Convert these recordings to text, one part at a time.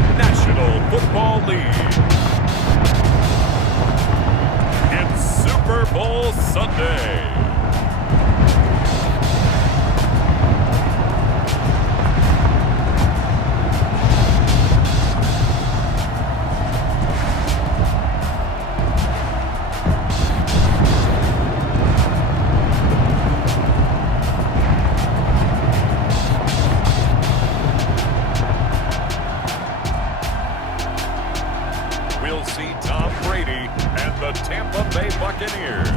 the National Football League. It's Super Bowl Sunday. We'll see Tom Brady and the Tampa Bay Buccaneers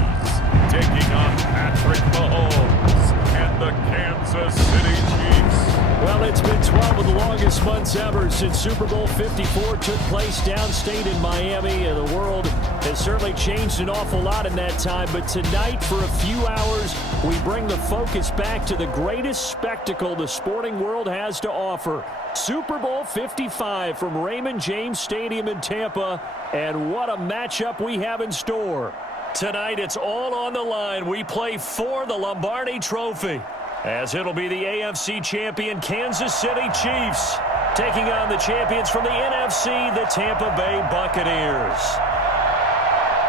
taking on Patrick Mahomes and the Kansas City Chiefs. Well, it's been 12 of the longest months ever since Super Bowl 54 took place downstate in Miami. And the world has certainly changed an awful lot in that time. But tonight, for a few hours, we bring the focus back to the greatest spectacle the sporting world has to offer. Super Bowl 55 from Raymond James Stadium in Tampa. And what a matchup we have in store. Tonight, it's all on the line. We play for the Lombardi Trophy, as it'll be the AFC champion Kansas City Chiefs taking on the champions from the NFC, the Tampa Bay Buccaneers.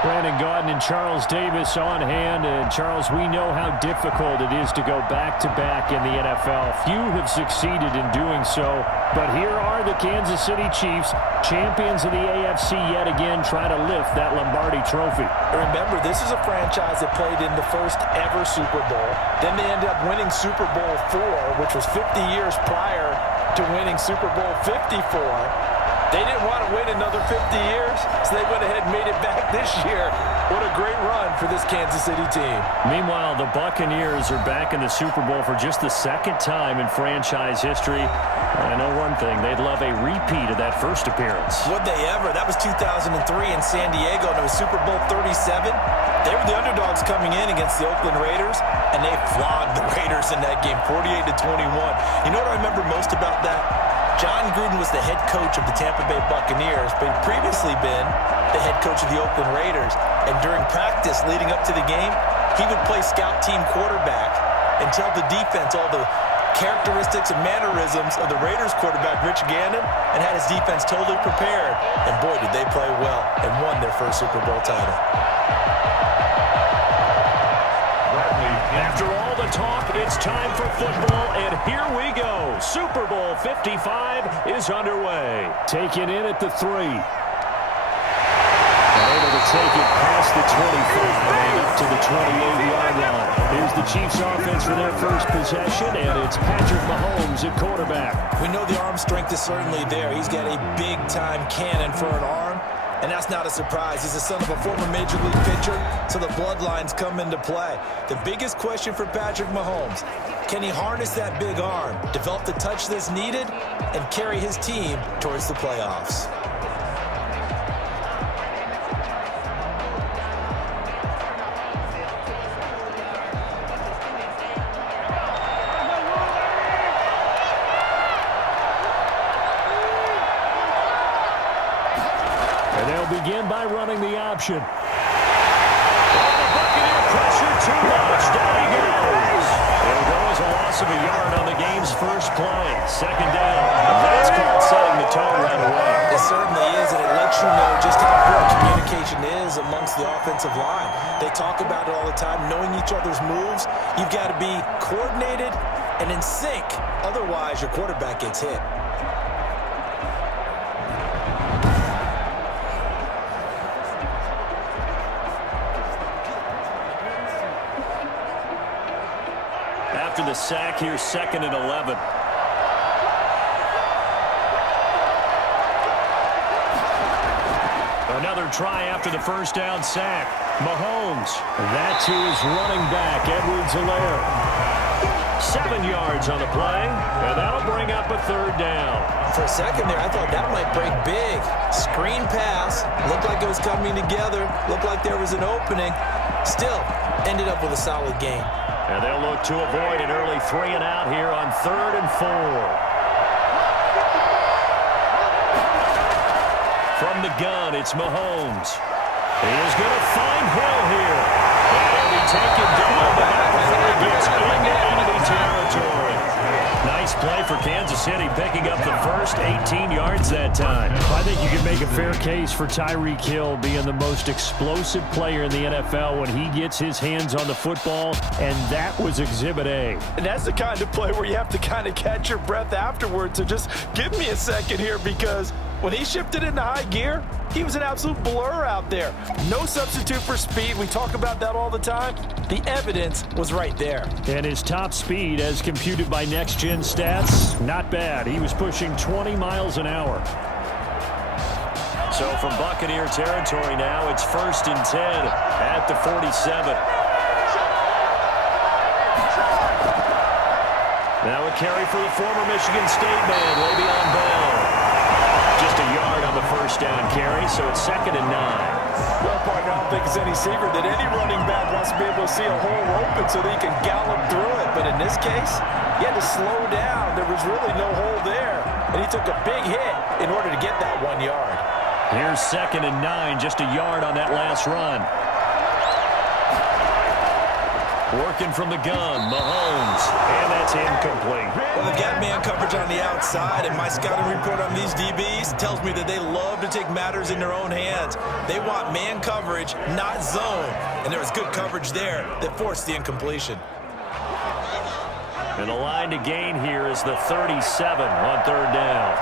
Brandon Gaudin and Charles Davis on hand. And Charles, we know how difficult it is to go back-to-back in the NFL. Few have succeeded in doing so. But here are the Kansas City Chiefs, champions of the AFC yet again, try to lift that Lombardi Trophy. Remember, this is a franchise that played in the first ever Super Bowl. Then they ended up winning Super Bowl IV, which was 50 years prior to winning Super Bowl 54. They didn't want to wait another 50 years, so they went ahead and made it back this year. What a great run for this Kansas City team. Meanwhile, the Buccaneers are back in the Super Bowl for just the second time in franchise history. I know one thing, they'd love a repeat of that first appearance. Would they ever? That was 2003 in San Diego, and it was Super Bowl 37. They were the underdogs coming in against the Oakland Raiders, and they flogged the Raiders in that game, 48-21. You know what I remember most about that? John Gruden was the head coach of the Tampa Bay Buccaneers, but he'd previously been the head coach of the Oakland Raiders. And during practice leading up to the game, he would play scout team quarterback and tell the defense all the characteristics and mannerisms of the Raiders quarterback, Rich Gannon, and had his defense totally prepared. And boy, did they play well and won their first Super Bowl title. After all the talk, it's time for football, and here we go. Super Bowl 55 is underway. Taken in at the 3. Able to take it past the 25 and up to the 28-yard line. Here's the Chiefs offense for their first possession, and it's Patrick Mahomes at quarterback. We know the arm strength is certainly there. He's got a big-time cannon for an arm. And that's not a surprise. He's the son of a former Major League pitcher, so the bloodlines come into play. The biggest question for Patrick Mahomes, can he harness that big arm, develop the touch that's needed, and carry his team towards the playoffs? Begin by running the option. Oh, the Buccaneer pressure too much. Down he goes. There goes a loss of a yard on the game's first play. Second down. That's called setting the tone right away. It certainly is, and it lets you know just how important communication is amongst the offensive line. They talk about it all the time, knowing each other's moves. You've got to be coordinated and in sync. Otherwise, your quarterback gets hit. After the sack, here's 2nd and 11. Another try after the first down sack. Mahomes. That to his running back, Edwards-Helaire. 7 yards on the play, and that'll bring up a 3rd down. For a second there, I thought that might break big. Screen pass. Looked like it was coming together. Looked like there was an opening. Still, ended up with a solid game. And they'll look to avoid an early 3 and out here on 3rd and 4. From the gun, it's Mahomes. He is going to find Hill here. And he'll be taken down, but that before he gets into enemy territory. Nice play for Kansas City, picking up the first 18 yards that time. I think you can make a fair case for Tyreek Hill being the most explosive player in the NFL when he gets his hands on the football, and that was Exhibit A. And that's the kind of play where you have to kind of catch your breath afterwards. So just give me a second here, because when he shifted into high gear, he was an absolute blur out there. No substitute for speed. We talk about that all the time. The evidence was right there. And his top speed, as computed by Next Gen Stats, not bad. He was pushing 20 miles an hour. So from Buccaneer territory now, it's 1st and 10 at the 47. Now a carry for the former Michigan State man, Le'Veon Bell. Just a yard on the first down carry, so it's 2nd and 9. Well, partner, I don't think it's any secret that any running back wants to be able to see a hole open so that he can gallop through it. But in this case, he had to slow down. There was really no hole there. And he took a big hit in order to get that 1 yard. Here's 2nd and 9, just a yard on that last run. Working from the gun, Mahomes, and that's incomplete. Well, they've got man coverage on the outside, and my scouting report on these DBs tells me that they love to take matters in their own hands. They want man coverage, not zone, and there was good coverage there that forced the incompletion. And the line to gain here is the 37 on 3rd down.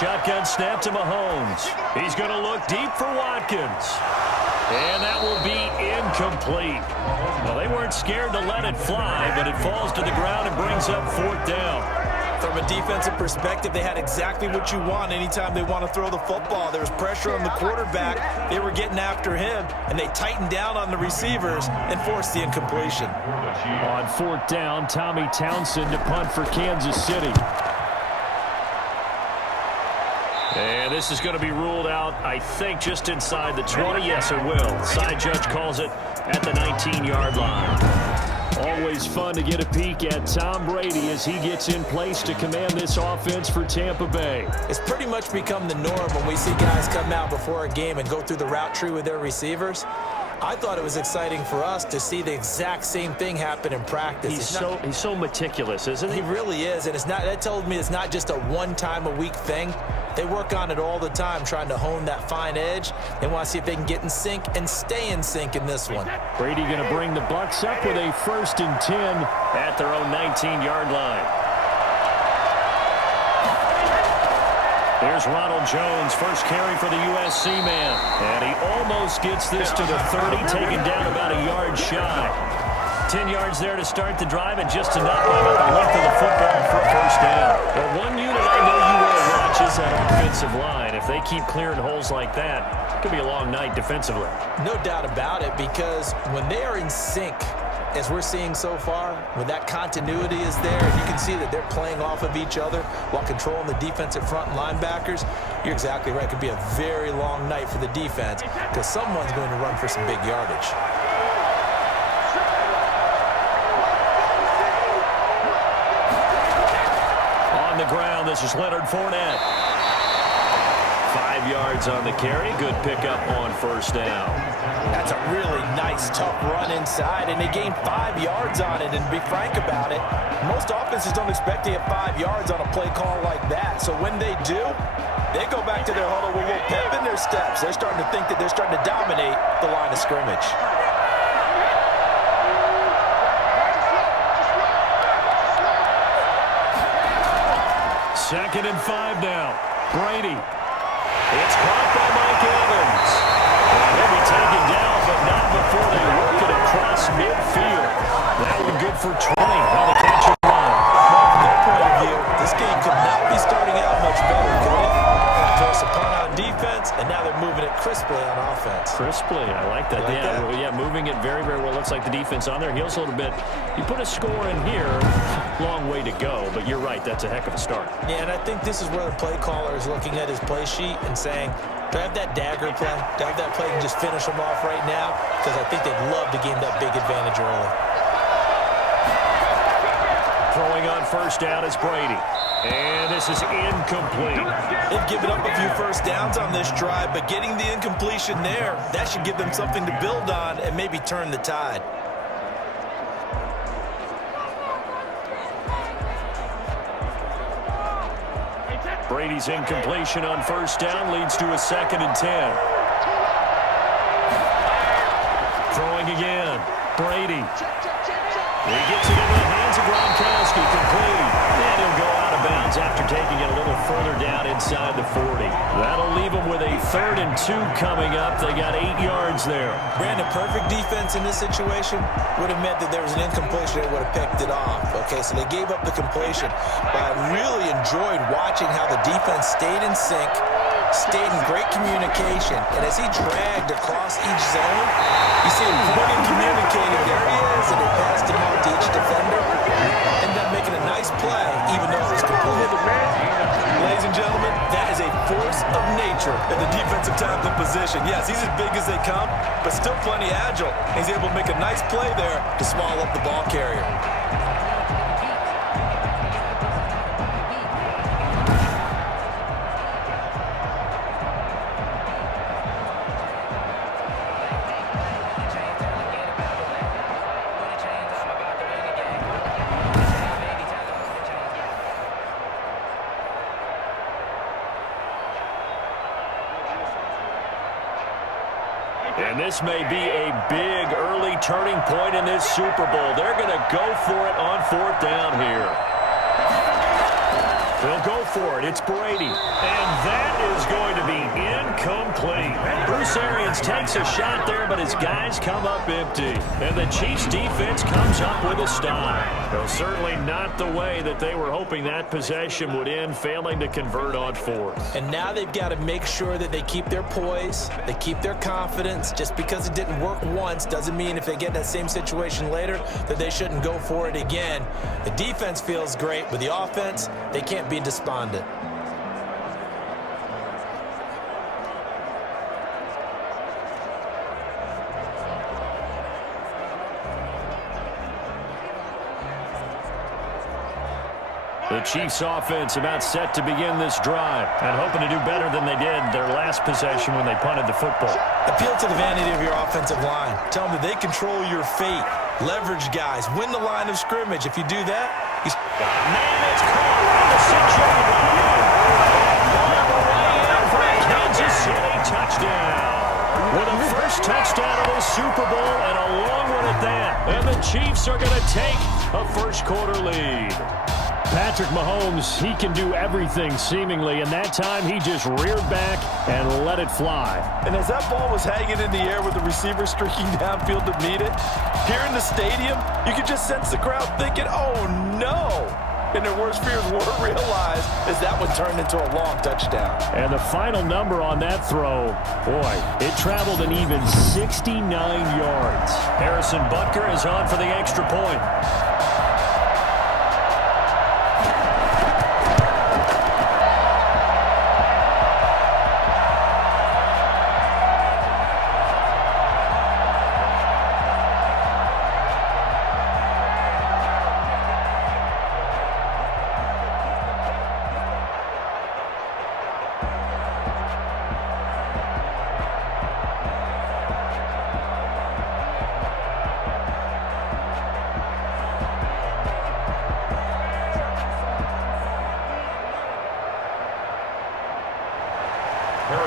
Shotgun snap to Mahomes. He's going to look deep for Watkins. And that will be incomplete. Well, they weren't scared to let it fly, but it falls to the ground and brings up 4th down. From a defensive perspective, they had exactly what you want anytime they want to throw the football. There was pressure on the quarterback. They were getting after him, and they tightened down on the receivers and forced the incompletion. On 4th down, Tommy Townsend to punt for Kansas City. And this is going to be ruled out, I think, just inside the 20. Yes, it will. Side judge calls it at the 19-yard line. Always fun to get a peek at Tom Brady as he gets in place to command this offense for Tampa Bay. It's pretty much become the norm when we see guys come out before a game and go through the route tree with their receivers. I thought it was exciting for us to see the exact same thing happen in practice. He's so meticulous, isn't he? He really is, and that tells me it's not just a one-time-a-week thing. They work on it all the time, trying to hone that fine edge. They want to see if they can get in sync and stay in sync in this one. Brady going to bring the Bucs up with a 1st and 10 at their own 19-yard line. There's Ronald Jones, first carry for the USC man. And he almost gets this to the 30, taken down about a yard shy. 10 yards there to start the drive, and just enough by about the length of the football for a 1st down. Well, one unit I know you will watch is that offensive line. If they keep clearing holes like that, it could be a long night defensively. No doubt about it, because when they are in sync, as we're seeing so far, when that continuity is there, you can see that they're playing off of each other while controlling the defensive front and linebackers. You're exactly right. It could be a very long night for the defense because someone's going to run for some big yardage. On the ground, this is Leonard Fournette. 5 yards on the carry. Good pickup on 1st down. That's a really nice, tough run inside, and they gained 5 yards on it. And to be frank about it, most offenses don't expect to get 5 yards on a play call like that. So when they do, they go back to their huddle with a little pep in their steps. They're starting to think that they're starting to dominate the line of scrimmage. Second and 5 now. Brady. It's caught by Mike Evans. He'll be taken down, but not before they work it across midfield. That one good for 20 on the catch and run. From their point of view, this game could not be starting out much better, could it? Force a punt on defense, and now they're moving it crisply on offense. Crisply, I like that. Yeah, moving it very, very well. Looks like the defense on their heels a little bit. You put a score in here, long way to go, but you're right, that's a heck of a start. Yeah, and I think this is where the play caller is looking at his play sheet and saying, do I have that dagger play? Do I have that play and just finish them off right now? Because I think they'd love to gain that big advantage early. Throwing on 1st down is Brady. And this is incomplete. They've given up a few 1st downs on this drive, but getting the incompletion there, that should give them something to build on and maybe turn the tide. Brady's incompletion on first down leads to a 2nd and 10. Throwing again. Brady. He gets it into the hands of Gronkowski, complete. And he'll go out of bounds after taking it a little further down inside the 40. That'll leave him with a 3rd and 2 coming up. They got 8 yards there. Brandon, perfect defense in this situation would have meant that there was an incompletion. They would have picked it off. Okay, so they gave up the completion. But I really enjoyed watching how the defense stayed in sync, stayed in great communication. And as he dragged across each zone, you see him pointing, communicating. There he is, and they passed him on to each defender. Ended up making a nice play, even though it was completed. Ladies and gentlemen, that is a force of nature in the defensive tackle position. Yes, he's as big as they come, but still plenty agile. He's able to make a nice play there to swallow up the ball carrier. And this may be a big early turning point in this Super Bowl. They're going to go for it on 4th down here. They'll go for it. It's Brady. And that is going to be incomplete. Bruce Arians takes a shot there, but his guys come up empty. And the Chiefs' defense comes up with a stop. Well, certainly not the way that they were hoping that possession would end, failing to convert on 4th. And now they've got to make sure that they keep their poise, they keep their confidence. Just because it didn't work once doesn't mean if they get that same situation later that they shouldn't go for it again. The defense feels great, but the offense, they can't be despondent. The Chiefs offense about set to begin this drive and hoping to do better than they did their last possession when they punted the football. Appeal to the vanity of your offensive line. Tell them that they control your fate. Leverage guys. Win the line of scrimmage. If you do that, he's... Man, it's caught on the situation. Kansas City touchdown. With a first touchdown of the Super Bowl and a long one at that. And the Chiefs are going to take a first-quarter lead. Patrick Mahomes, he can do everything seemingly, and that time he just reared back and let it fly. And as that ball was hanging in the air with the receiver streaking downfield to meet it, here in the stadium, you could just sense the crowd thinking, oh no! And their worst fears were realized as that one turned into a long touchdown. And the final number on that throw, boy, it traveled an even 69 yards. Harrison Butker is on for the extra point.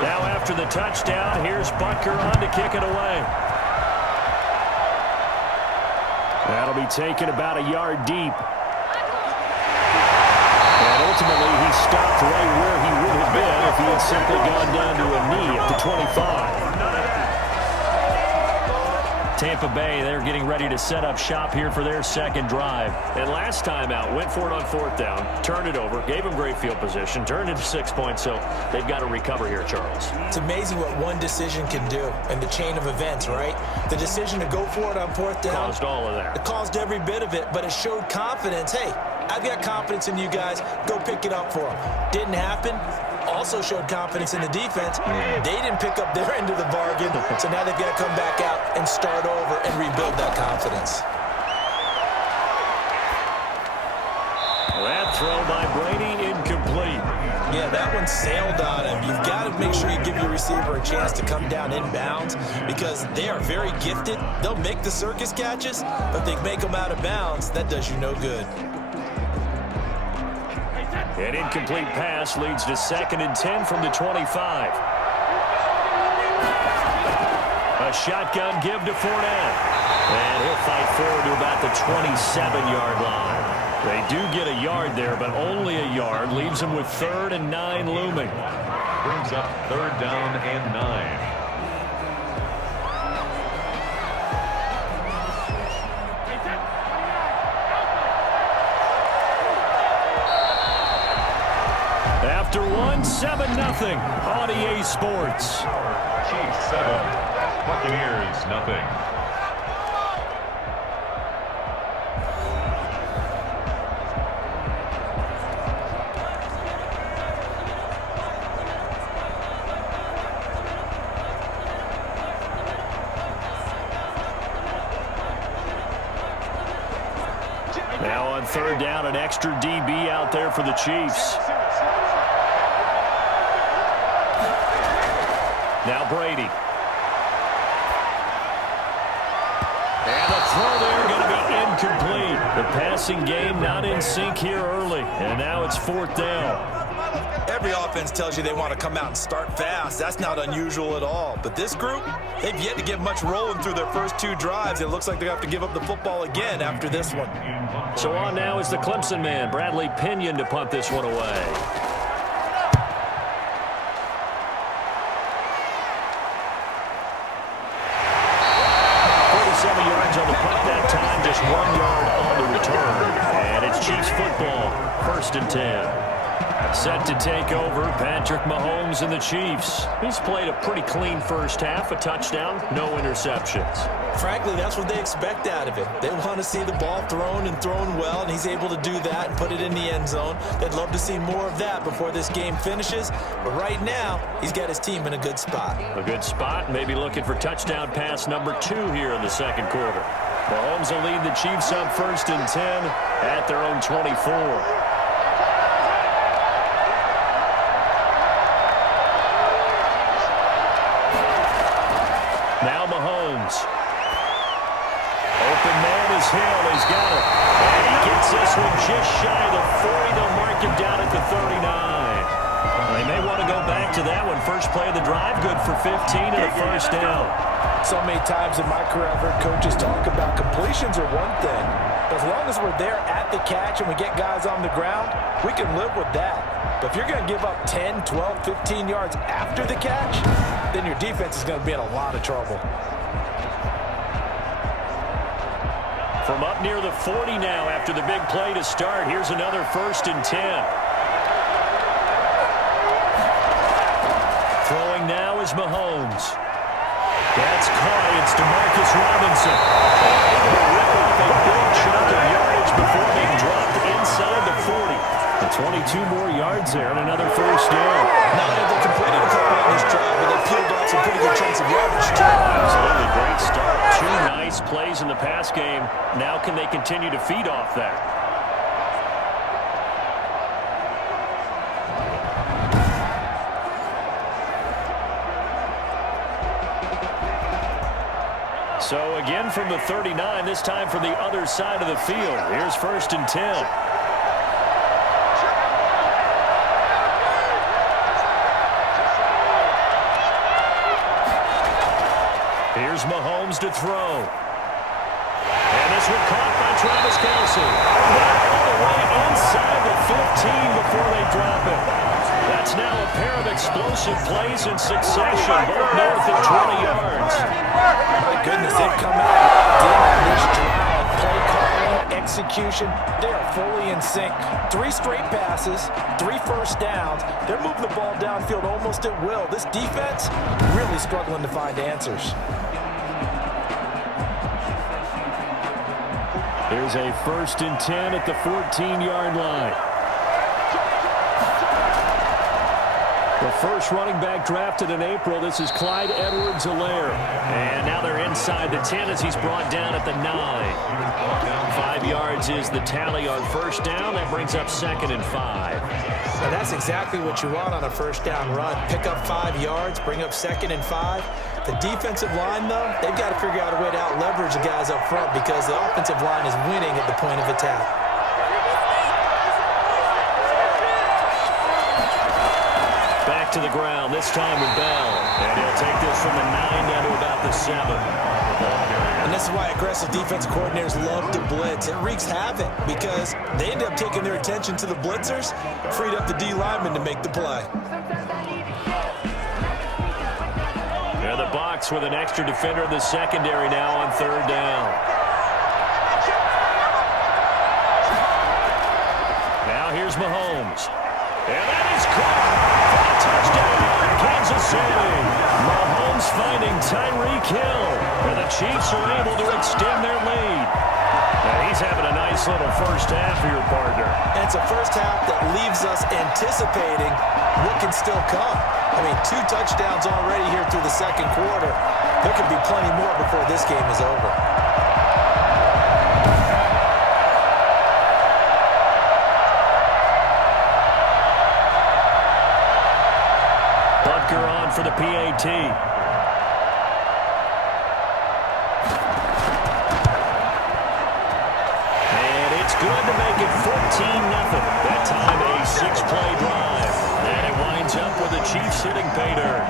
Now after the touchdown, here's Butker on to kick it away. That'll be taken about a yard deep. And ultimately, he stopped right where he would have been if he had simply gone down to a knee at the 25. Tampa Bay, they're getting ready to set up shop here for their second drive. And last time out, went for it on 4th down, turned it over, gave them great field position, turned into 6 points, so they've got to recover here, Charles. It's amazing what one decision can do in the chain of events, right? The decision to go for it on 4th down. Caused all of that. It caused every bit of it, but it showed confidence. Hey, I've got confidence in you guys. Go pick it up for them. Didn't happen. Also showed confidence in the defense. They didn't pick up their end of the bargain, so now they've got to come back out and start over and rebuild that confidence. That throw by Brady incomplete. Yeah, that one sailed on him. You've got to make sure you give your receiver a chance to come down inbounds because they are very gifted. They'll make the circus catches, but if they make them out of bounds, that does you no good. An incomplete pass leads to 2nd and 10 from the 25. A shotgun give to Fournette. And he'll fight forward to about the 27-yard line. They do get a yard there, but only a yard. Leaves them with 3rd and 9 looming. Brings up 3rd down and 9. After one, 7-0 on EA Sports. Chiefs 7, Buccaneers nothing. Now on 3rd down, an extra DB out there for the Chiefs. Now Brady. And the throw there going to be incomplete. The passing game not in sync here early. And now it's 4th down. Every offense tells you they want to come out and start fast. That's not unusual at all. But this group, they've yet to get much rolling through their first 2 drives. It looks like they have to give up the football again after this one. So on now is the Clemson man, Bradley Pinion, to punt this one away. 47 yards on the punt that time, just 1 yard on the return. And it's Chiefs football, 1st and 10. Set to take over, Patrick Mahomes and the Chiefs. He's played a pretty clean first half, a touchdown, no interceptions. Frankly, that's what they expect out of it. They want to see the ball thrown and thrown well, and he's able to do that and put it in the end zone. They'd love to see more of that before this game finishes. But right now, he's got his team in a good spot. A good spot, maybe looking for touchdown pass number 2 here in the 2nd quarter. Mahomes will lead the Chiefs up 1st and 10 at their own 24. Now Mahomes. Open man is Hill. He's got it. And he gets this one just shy of the 40. They'll mark him down at the 39. They may want to go back to that one. First play of the drive, good for 15 and a 1st down. So many times in my career I've heard coaches talk about completions are one thing. But as long as we're there at the catch and we get guys on the ground, we can live with that. But if you're going to give up 10, 12, 15 yards after the catch, then your defense is going to be in a lot of trouble. From up near the 40 now after the big play to start, here's another 1st and 10. Throwing now is Mahomes. That's caught. It's DeMarcus Robinson. Able to rip up a big chunk of yardage before being dropped inside the 40. And 22 more yards there and another 1st down. Not able to complete a couple on this drive, but they peeled off some pretty good chunks of yardage. Absolutely great start. 2 nice plays in the pass game. Now can they continue to feed off that? So again from the 39, this time from the other side of the field. Here's 1st and 10. Here's Mahomes to throw. And this one caught by Travis Kelce. All the way inside the 15 before they drop it. That's now a pair of explosive plays in succession, both north of 20 yards. My goodness, they've come out on this drive. Play calling, execution, they are fully in sync. 3 straight passes, 3 first downs. They're moving the ball downfield almost at will. This defense really struggling to find answers. Here's a 1st and 10 at the 14-yard line. The first running back drafted in April. This is Clyde Edwards-Helaire. And now they're inside the 10 as he's brought down at the 9. 5 yards is the tally on 1st down. That brings up 2nd and 5. And that's exactly what you want on a 1st down run. Pick up 5 yards, bring up 2nd and 5. The defensive line, though, they've got to figure out a way to out-leverage the guys up front because the offensive line is winning at the point of attack. back to the ground, this time with Bell. And he'll take this from the 9 down to about the 7. And this is why aggressive defensive coordinators love to blitz. It wreaks havoc because they end up taking their attention to the blitzers, freed up the D lineman to make the play. And the Bucs with an extra defender in the secondary now on 3rd down. Now here's Mahomes. And that is caught for a touchdown, Kansas City. Mahomes finding Tyreek Hill. And the Chiefs are able to extend their lead. And he's having a nice little first half here, partner. And it's a first half that leaves us anticipating what can still come. I mean, 2 touchdowns already here through the second quarter. There could be plenty more before this game is over. Butker on for the PAT. And it's good to make it 14-0. That time a 6-play drive. And it winds up with the Chiefs hitting pay dirt.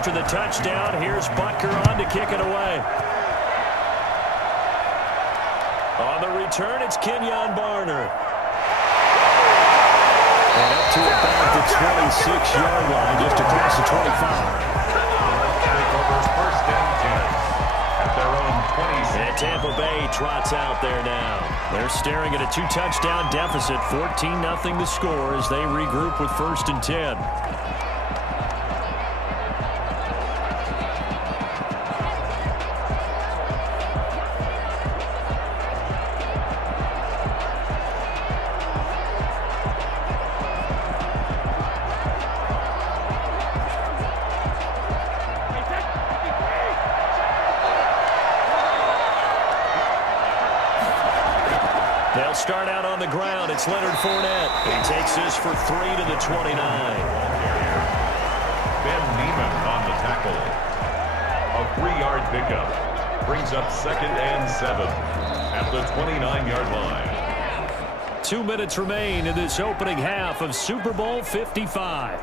After the touchdown, here's Butker on to kick it away. On the return, it's Kenyon Barner. And up to about the 26-yard line, just across the 25. First and 10 at their own 20. And Tampa Bay trots out there now. They're staring at a 2-touchdown deficit, 14-0 the score as they regroup with 1st and 10. They'll start out on the ground. It's Leonard Fournette. He takes this for 3 to the 29. Ben Neiman on the tackle. A 3-yard pickup. Brings up 2nd and 7 at the 29-yard line. 2 minutes remain in this opening half of Super Bowl 55.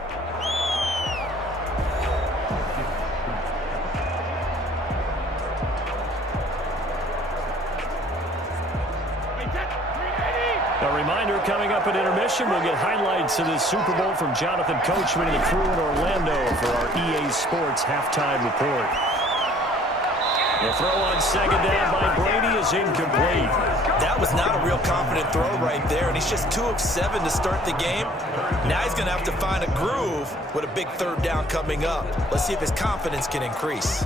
A reminder, coming up at intermission, we'll get highlights of this Super Bowl from Jonathan Coachman and the crew in Orlando for our EA Sports halftime report. The throw on 2nd down by Brady is incomplete. That was not a real confident throw right there, and he's just 2 of 7 to start the game. Now he's going to have to find a groove with a big 3rd down coming up. Let's see if his confidence can increase.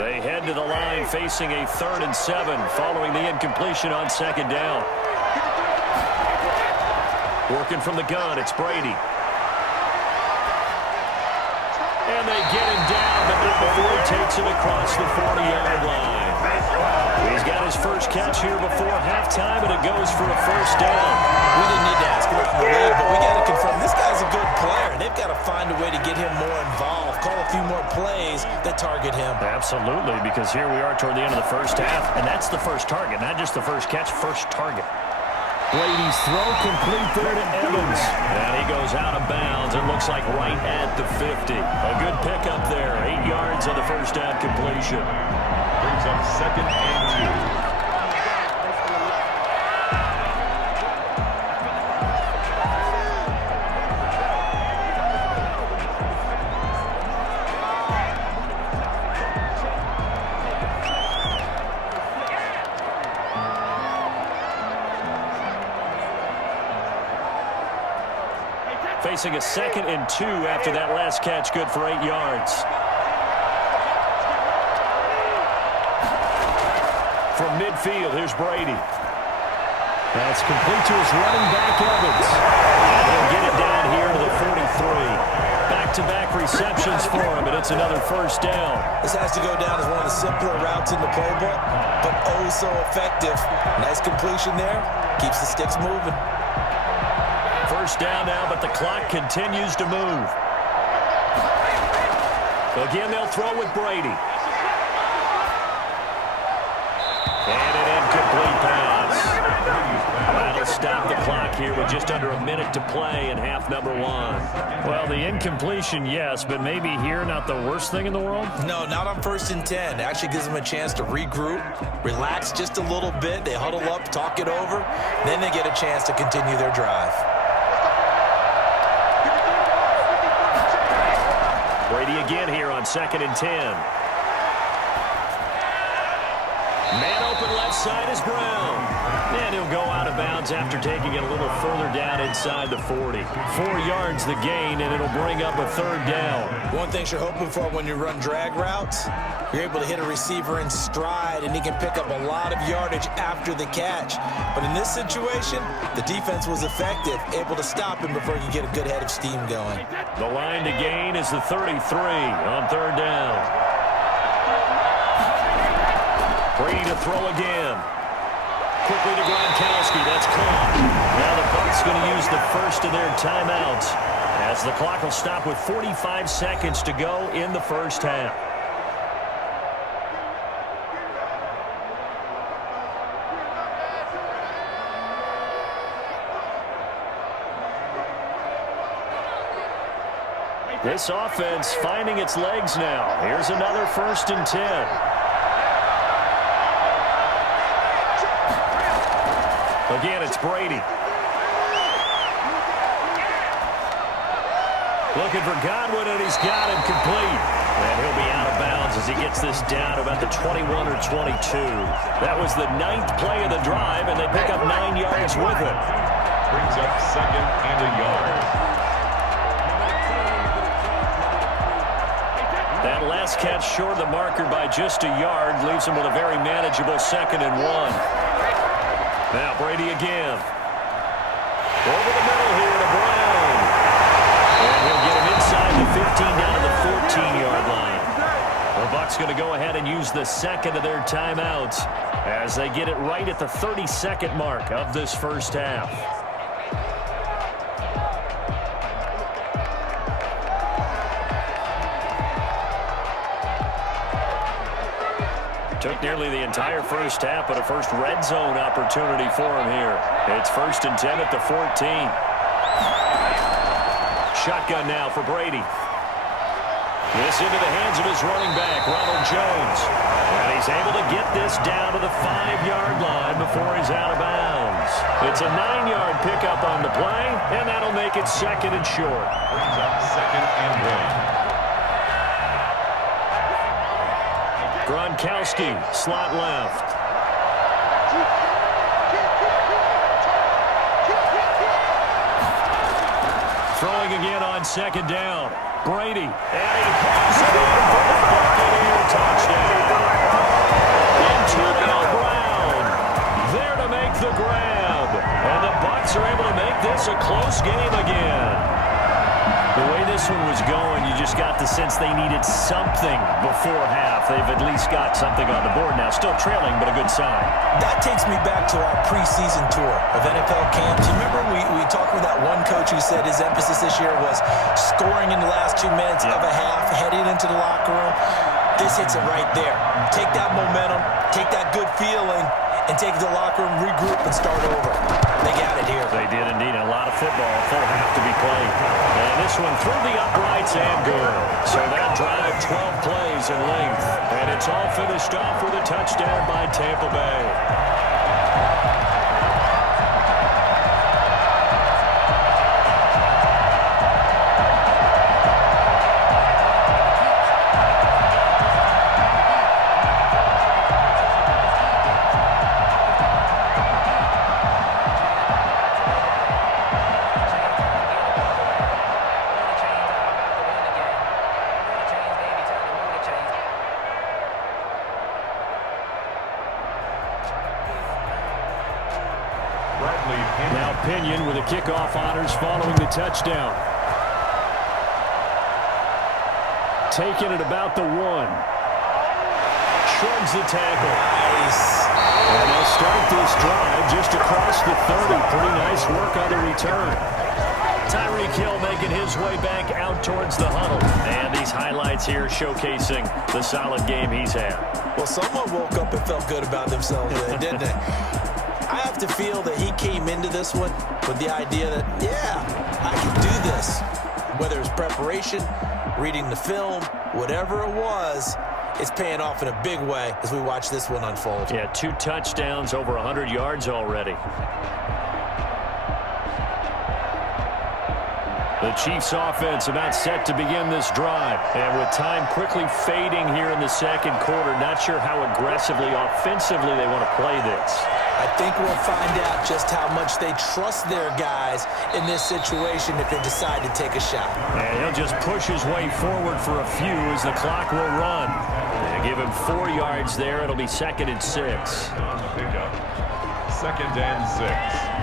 They head to the line facing a 3rd and 7 following the incompletion on 2nd down. Working from the gun, it's Brady. And they get him down, but not before he takes it across the 40-yard line. He's got his first catch here before halftime, and it goes for a 1st down. We didn't need to ask around the league, but we got to confirm this guy's a good player. They've got to find a way to get him more involved, call a few more plays that target him. Absolutely, because here we are toward the end of the first half, and that's the first target, not just the first catch, first target. Brady's throw complete there to Evans. And he goes out of bounds. It looks like right at the 50. A good pickup there. 8 yards on the first down completion. Brings up 2nd and 2. Facing a 2nd and 2 after that last catch, good for 8 yards. From midfield, here's Brady. That's complete to his running back, Evans. And he'll get it down here to the 43. Back-to-back receptions for him, and it's another first down. This has to go down as one of the simpler routes in the playbook, but oh so effective. Nice completion there. Keeps the sticks moving. First down now, but the clock continues to move. Again, they'll throw with Brady. And an incomplete pass. That'll stop the clock here with just under a minute to play in half number one. Well, the incompletion, yes, but maybe here not the worst thing in the world? No, not on 1st and 10. It actually gives them a chance to regroup, relax just a little bit. They huddle up, talk it over. Then they get a chance to continue their drive. Brady again here on 2nd and 10. Man open left side is Brown. And he'll go out of bounds after taking it a little further down inside the 40. 4 yards the gain, and it'll bring up a 3rd down. One thing you're hoping for when you run drag routes, you're able to hit a receiver in stride, and he can pick up a lot of yardage after the catch. But in this situation, the defense was effective, able to stop him before he could get a good head of steam going. The line to gain is the 33 on 3rd down. Brady to throw again. Quickly to Gronkowski. That's caught. Now the Bucs going to use the first of their timeouts as the clock will stop with 45 seconds to go in the first half. This offense finding its legs now. Here's another 1st and 10. Again, it's Brady. Looking for Godwin, and he's got him complete. And he'll be out of bounds as he gets this down about the 21 or 22. That was the 9th play of the drive, and they pick up 9 yards with it. Brings up 2nd and a yard. That last catch short of the marker by just a yard leaves him with a very manageable 2nd and 1. Now Brady again. Over the middle here to Brown. And he'll get him inside the 15 down to the 14-yard line. The Bucs going to go ahead and use the 2nd of their timeouts as they get it right at the 32nd mark of this first half. Took nearly the entire first half, but a first red zone opportunity for him here. It's 1st and 10 at the 14. Shotgun now for Brady. This into the hands of his running back, Ronald Jones. And he's able to get this down to the 5-yard line before he's out of bounds. It's a 9-yard pickup on the play, and that'll make it 2nd and short. Brings up 2nd and 1. Gronkowski, slot left. Throwing again on 2nd down. Brady, and he pulls it in for the Buccaneer touchdown. Antonio Brown, there to make the grab. And the Bucs are able to make this a close game again. The way this one was going, you just got the sense they needed something before half. They've at least got something on the board now. Still trailing, but a good sign. That takes me back to our preseason tour of NFL camps. You remember we talked with that one coach who said his emphasis this year was scoring in the last 2 minutes of a half, heading into the locker room. This hits it right there. Take that momentum, take that good feeling, and take it to the locker room, regroup, and start over. They got it here. They did indeed. A lot of football, full half to be played. And this one through the uprights and good. So that drive, 12 plays in length. And it's all finished off with a touchdown by Tampa Bay. Pinion with the kickoff honors following the touchdown. Taking it about the 1. Shrugs the tackle. Nice. And they'll start this drive just across the 30. Pretty nice work on the return. Tyreek Hill making his way back out towards the huddle. And these highlights here showcasing the solid game he's had. Well, someone woke up and felt good about themselves there, didn't they? I have to feel that he came into this one with the idea that, yeah, I can do this. Whether it's preparation, reading the film, whatever it was, it's paying off in a big way as we watch this one unfold. Yeah, 2 touchdowns, over 100 yards already. The Chiefs offense about set to begin this drive. And with time quickly fading here in the second quarter, not sure how aggressively, offensively they want to play this. I think we'll find out just how much they trust their guys in this situation if they decide to take a shot. And he'll just push his way forward for a few as the clock will run. And give him 4 yards there. It'll be 2nd and 6. On the pickup. 2nd and 6.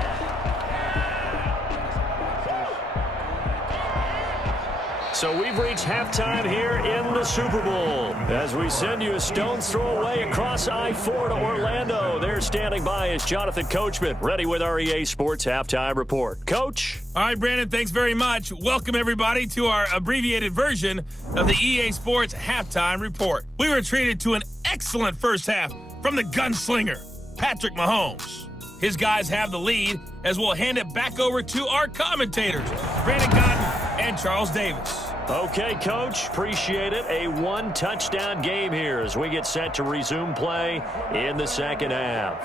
So we've reached halftime here in the Super Bowl. As we send you a stone's throw away across I-4 to Orlando. There standing by is Jonathan Coachman, ready with our EA Sports Halftime Report. Coach? All right, Brandon, thanks very much. Welcome, everybody, to our abbreviated version of the EA Sports Halftime Report. We were treated to an excellent first half from the gunslinger, Patrick Mahomes. His guys have the lead as we'll hand it back over to our commentators, Brandon Cotton and Charles Davis. Okay, Coach, appreciate it. A 1-touchdown game here as we get set to resume play in the second half.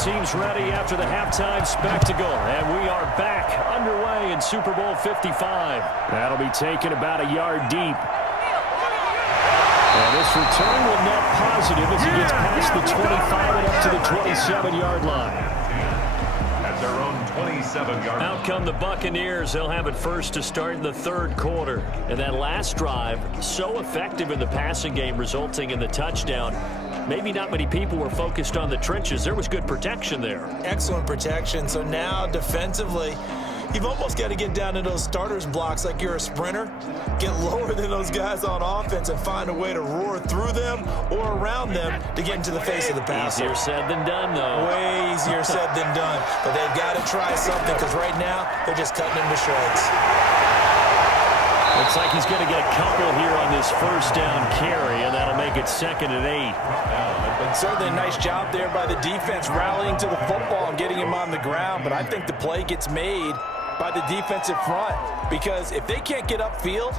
Teams ready after the halftime spectacle, and we are back underway in Super Bowl 55. That'll be taken about a yard deep. And this return will net positive as he gets past the 25 and up to the 27-yard line. At their own 27-yard line. Out come the Buccaneers. They'll have it first to start in the third quarter. And that last drive, so effective in the passing game, resulting in the touchdown. Maybe not many people were focused on the trenches. There was good protection there. Excellent protection. So now defensively, you've almost got to get down to those starters blocks like you're a sprinter. Get lower than those guys on offense and find a way to roar through them or around them to get into the face of the passer. Easier said than done, though. Way easier said than done. But they've got to try something because right now they're just cutting them to shreds. Looks like he's going to get a couple here on this first down carry, and that'll make it 2nd and 8. Certainly a nice job there by the defense rallying to the football and getting him on the ground, but I think the play gets made by the defensive front because if they can't get upfield,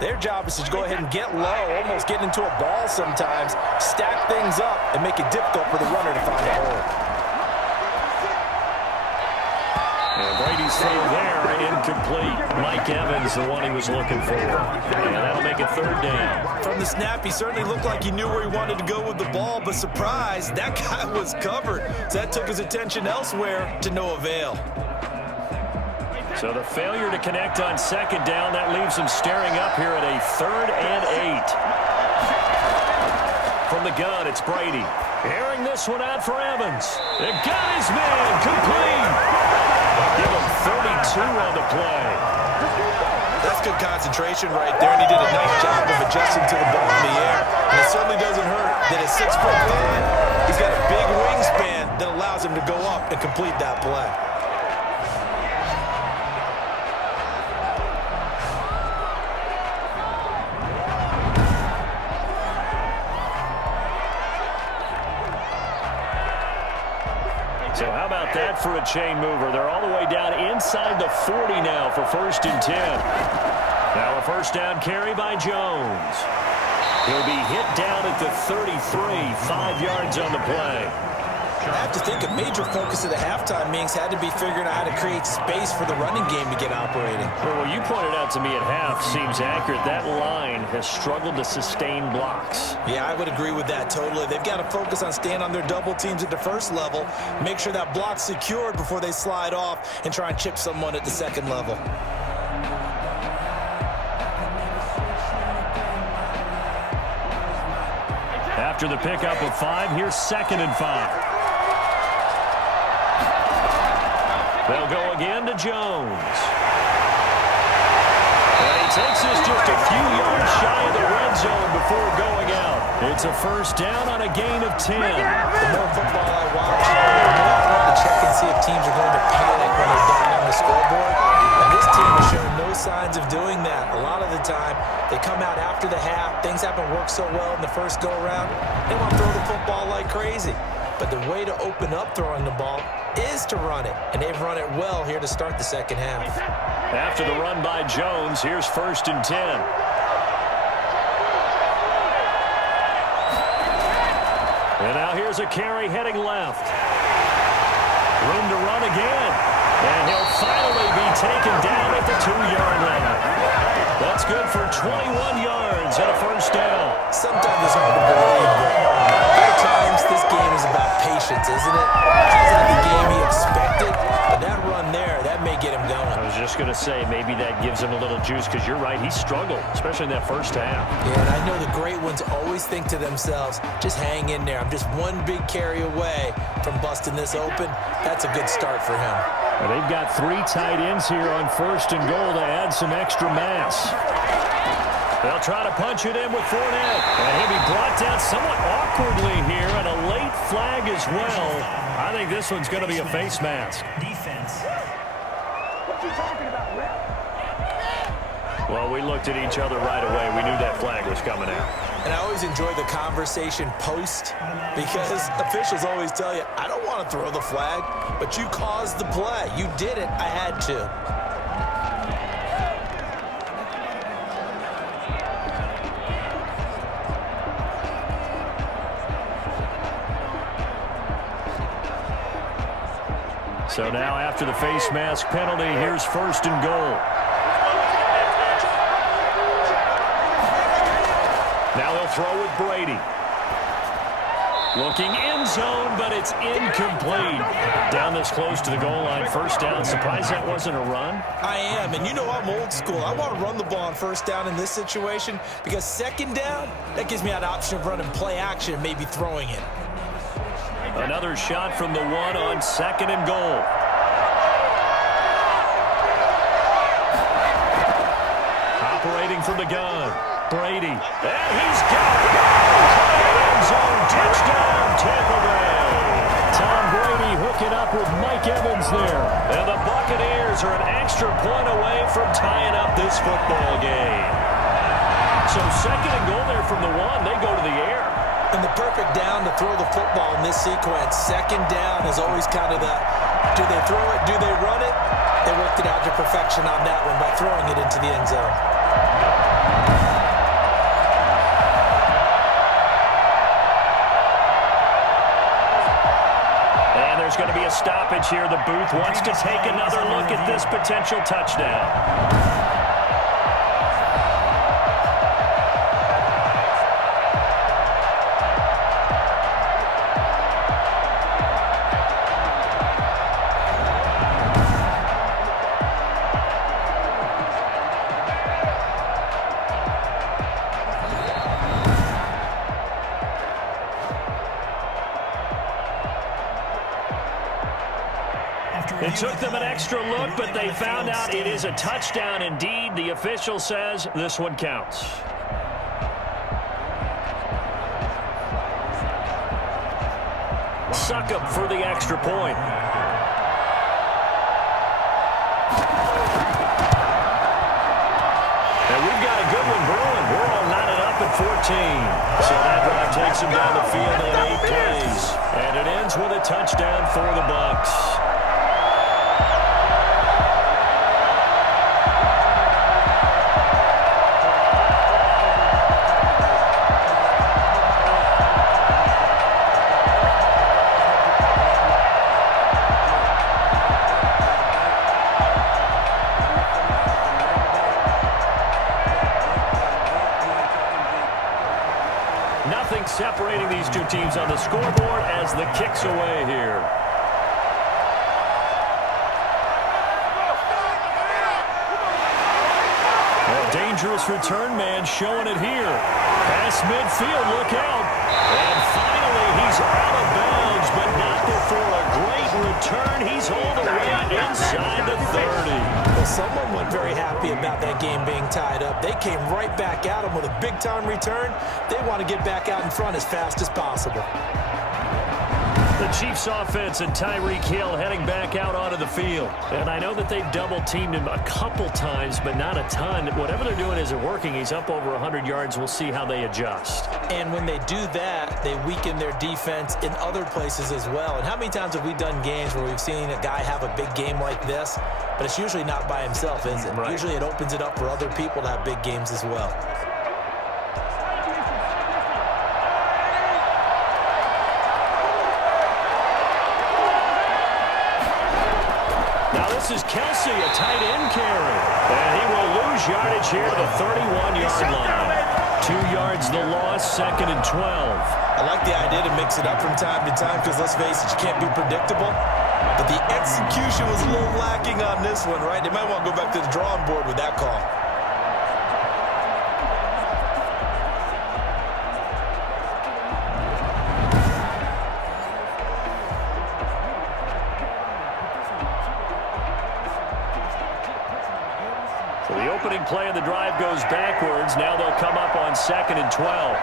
their job is to go ahead and get low, almost get into a ball sometimes, stack things up, and make it difficult for the runner to find a hole. And Brady's throw there, incomplete. Mike Evans, the one he was looking for. And that'll make it 3rd down. From the snap, he certainly looked like he knew where he wanted to go with the ball, but surprise, that guy was covered. So that took his attention elsewhere to no avail. So the failure to connect on 2nd down, that leaves him staring up here at a 3rd and 8. From the gun, it's Brady. Airing this one out for Evans. They got his man complete. Give him 32 on the play. That's good concentration right there, and he did a nice job of adjusting to the ball in the air. And it certainly doesn't hurt that at 6'5", he's got a big wingspan that allows him to go up and complete that play. So how about that for a chain mover? They're all the way down inside the 40 now for 1st and 10. Now a first down carry by Jones. He'll be hit down at the 33, 5 yards on the play. I have to think a major focus of the halftime meetings had to be figuring out how to create space for the running game to get operating. Well, what you pointed out to me at half seems accurate. That line has struggled to sustain blocks. Yeah, I would agree with that totally. They've got to focus on staying on their double teams at the first level, make sure that block's secured before they slide off and try and chip someone at the second level. After the pickup of 5, here's 2nd and 5. They'll go again to Jones. And he takes this just a few yards shy of the red zone before going out. It's a first down on a gain of 10. The more football I watch, the more I want to check and see if teams are going to panic when they're down on the scoreboard. And this team has shown no signs of doing that. A lot of the time, they come out after the half. Things haven't worked so well in the first go-around. They want to throw the football like crazy. But the way to open up throwing the ball is to run it. And they've run it well here to start the second half. After the run by Jones, here's 1st and 10. And now here's a carry heading left. Room to run again. And he'll finally be taken down at the 2-yard line. That's good for 21 yards and a first down. Sometimes it's hard to believe, but at times this game is about patience, isn't it? He's had the game he expected, but that run there, that may get him going. I was just going to say, maybe that gives him a little juice, because you're right, he struggled, especially in that first half. Yeah, and I know the great ones always think to themselves, just hang in there. I'm just one big carry away from busting this open. That's a good start for him. Well, they've got 3 tight ends here on 1st and goal to add some extra mass. They'll try to punch it in with Fournette. And he'll be brought down somewhat awkwardly here, and a late flag as well. I think this one's going to be a face mask. Defense. What you talking about, ref? Well, we looked at each other right away. We knew that flag was coming out. And I always enjoy the conversation post, because officials always tell you, I don't want to throw the flag, but you caused the play. You did it. I had to. So now after the face mask penalty, here's 1st and goal. Now they'll throw with Brady. Looking end zone, but it's incomplete. Down this close to the goal line, first down. Surprised that wasn't a run? I am, and you know I'm old school. I want to run the ball on first down in this situation, because second down, that gives me an option of running play action and maybe throwing it. Another shot from the 1 on 2nd and goal. Operating from the gun. Brady. And he's got it. End zone touchdown, Tampa Bay. Tom Brady hooking up with Mike Evans there. And the Buccaneers are an extra point away from tying up this football game. So 2nd and goal there from the 1. They go to the air. And the perfect down to throw the football in this sequence. Second down is always kind of the, do they throw it, do they run it? They worked it out to perfection on that one by throwing it into the end zone. And there's going to be a stoppage here. The booth wants to take another look at this potential touchdown. It took them an extra look, but they found out it is a touchdown indeed. The official says this one counts. Succop for the extra point. And we've got a good one brewing. We're all knotted up at 14. So that drive takes him down the field in 8 plays. And it ends with a touchdown for the Bucs. separating these two teams on the scoreboard as the kick's away here. A dangerous return man showing it here. Past midfield, look out. And finally, he's out of bounds, but not before a great return. He's all the way inside the 30. Well, someone wasn't very happy about that game being tied up. They came right back at him with a big-time return. They want to get back out in front as fast as possible. The Chiefs offense and Tyreek Hill heading back out onto the field. And I know that they've double-teamed him a couple times, but not a ton. Whatever they're doing isn't working. He's up over 100 yards. We'll see how they adjust. And when they do that, they weaken their defense in other places as well. And how many times have we done games where we've seen a guy have a big game like this, but it's usually not by himself, is it? Right. Usually it opens it up for other people to have big games as well. This is Kelsey, a tight end carry. And he will lose yardage here to the 31-yard line. 2 yards the loss, 2nd and 12. I like the idea to mix it up from time to time because, let's face it, you can't be predictable. But the execution was a little lacking on this one, right? They might want to go back to the drawing board with that call. Opening play of the drive goes backwards. Now they'll come up on 2nd and 12.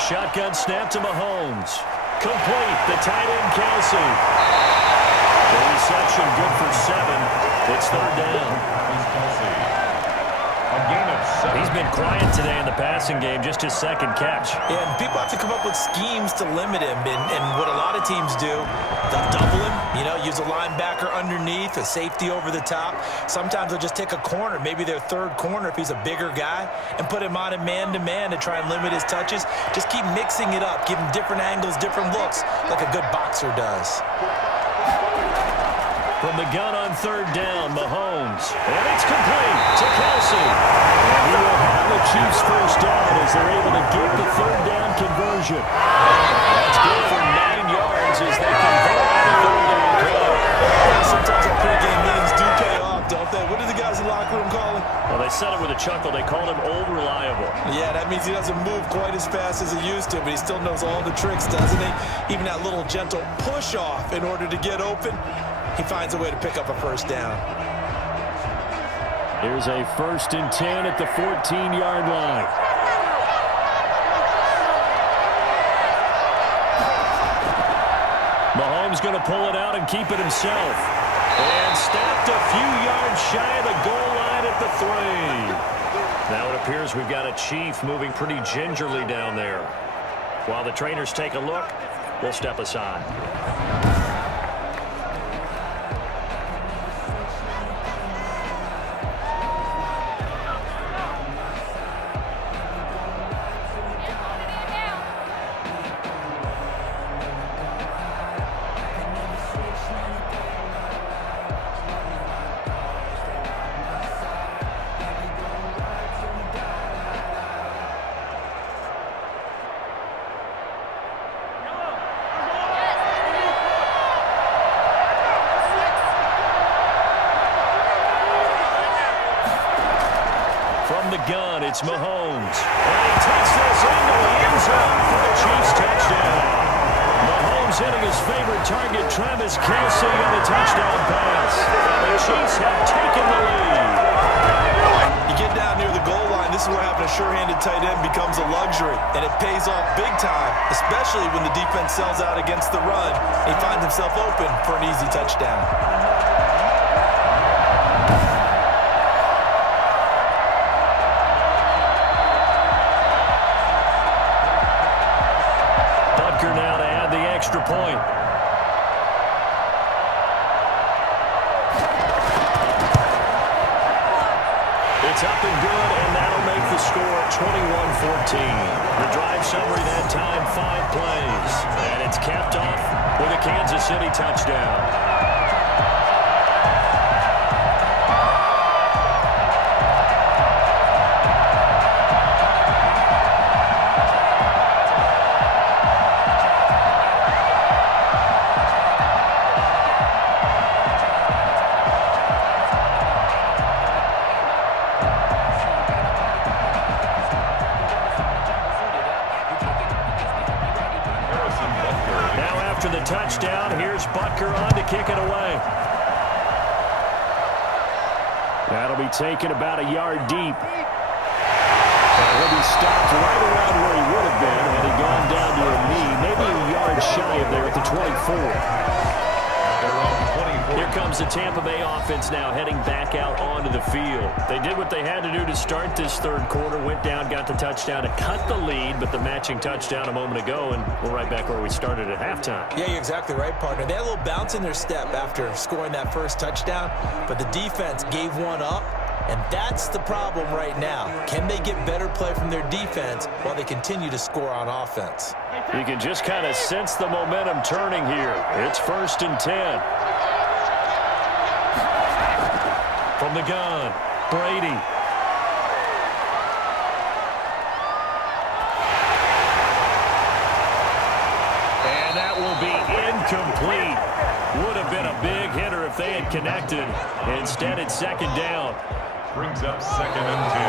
Shotgun snap to Mahomes. Complete. The tight end, Kelsey. The reception good for 7. It's 3rd down. He's been quiet today in the passing game, just his 2nd catch. Yeah, and people have to come up with schemes to limit him. And what a lot of teams do, they'll double him, use a linebacker underneath, a safety over the top. Sometimes they'll just take a corner, maybe their 3rd corner if he's a bigger guy, and put him on a man-to-man to try and limit his touches. Just keep mixing it up, give him different angles, different looks, like a good boxer does. From the gun on 3rd down, Mahomes. And it's complete to Kelsey. He will have the Chiefs' first down as they're able to get the 3rd down conversion. That's good for 9 yards as they convert on the 3rd down play. Sometimes our pregame meetings do pay off, don't they? What do the guys in the locker room call him? Well, they said it with a chuckle. They called him Old Reliable. Yeah, that means he doesn't move quite as fast as he used to, but he still knows all the tricks, doesn't he? Even that little gentle push-off in order to get open. He finds a way to pick up a first down. Here's a 1st and 10 at the 14-yard line. Mahomes going to pull it out and keep it himself. And stopped a few yards shy of the goal line at the 3. Now it appears we've got a Chief moving pretty gingerly down there. While the trainers take a look, we'll step aside. It's Mahomes. And he takes this into the end zone for the Chiefs touchdown. Mahomes hitting his favorite target, Travis Kelsey, on the touchdown pass. And the Chiefs have taken the lead. You get down near the goal line, this is where having a sure-handed tight end becomes a luxury. And it pays off big time, especially when the defense sells out against the run. He finds himself open for an easy touchdown. Now to add the extra point. It's up and good, and that'll make the score 21-14. The drive summary that time, 5 plays. And it's capped off with a Kansas City touchdown. Butker on to kick it away. That'll be taken about a yard deep. He'll be stopped right around where he would have been had he gone down to a knee, maybe a yard shy of there at the 24. Here comes the Tampa Bay offense now heading back out onto the field. They did what they had to do to start this third quarter, went down, got the touchdown to cut the lead, but the matching touchdown a moment ago, and we're right back where we started at halftime. Yeah, you're exactly right, partner. They had a little bounce in their step after scoring that first touchdown, but the defense gave one up, and that's the problem right now. Can they get better play from their defense while they continue to score on offense? You can just kind of sense the momentum turning here. It's 1st and 10. From the gun, Brady. And that will be incomplete. Would have been a big hitter if they had connected. Instead, it's 2nd down. Brings up 2nd and 10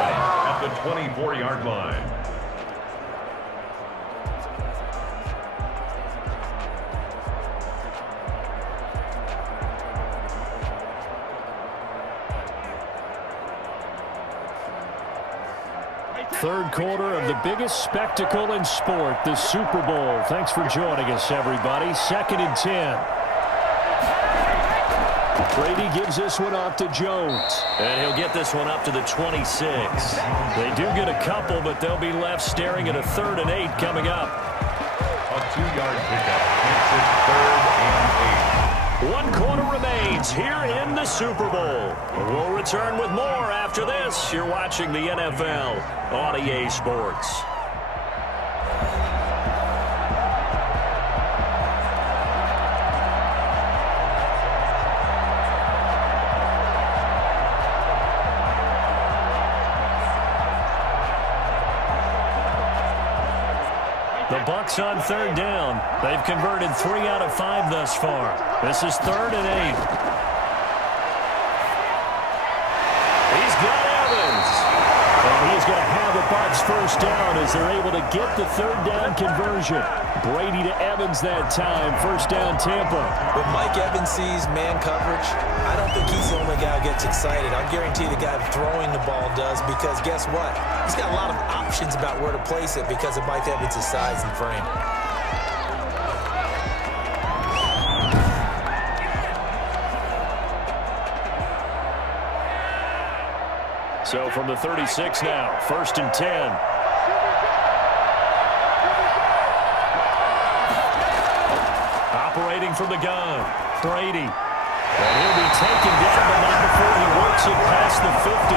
at the 24-yard line. Third quarter of the biggest spectacle in sport, the Super Bowl. Thanks for joining us, everybody. 2nd and 10. Brady gives this one off to Jones. And he'll get this one up to the 26. They do get a couple, but they'll be left staring at a 3rd and 8 coming up. A 2-yard pickup makes it 3rd and 8. 1 quarter remains here in the Super Bowl. We'll return with more after this. You're watching the NFL on EA Sports. The Bucs on 3rd down. They've converted 3 out of 5 thus far. This is 3rd and 8. He's got Evans. And he's going to have the Bucs 1st down as they're able to get the 3rd down conversion. Brady to Evans that time. 1st down Tampa. When Mike Evans sees man coverage, I don't think he's the only guy who gets excited. I'll guarantee the guy throwing the ball does, because guess what? He's got a lot of options about where to place it because of Mike Evans' size and frame. So from the 36 now, 1st and 10. Operating from the gun, Brady. And he'll be taken down, but not before he works it past the 50.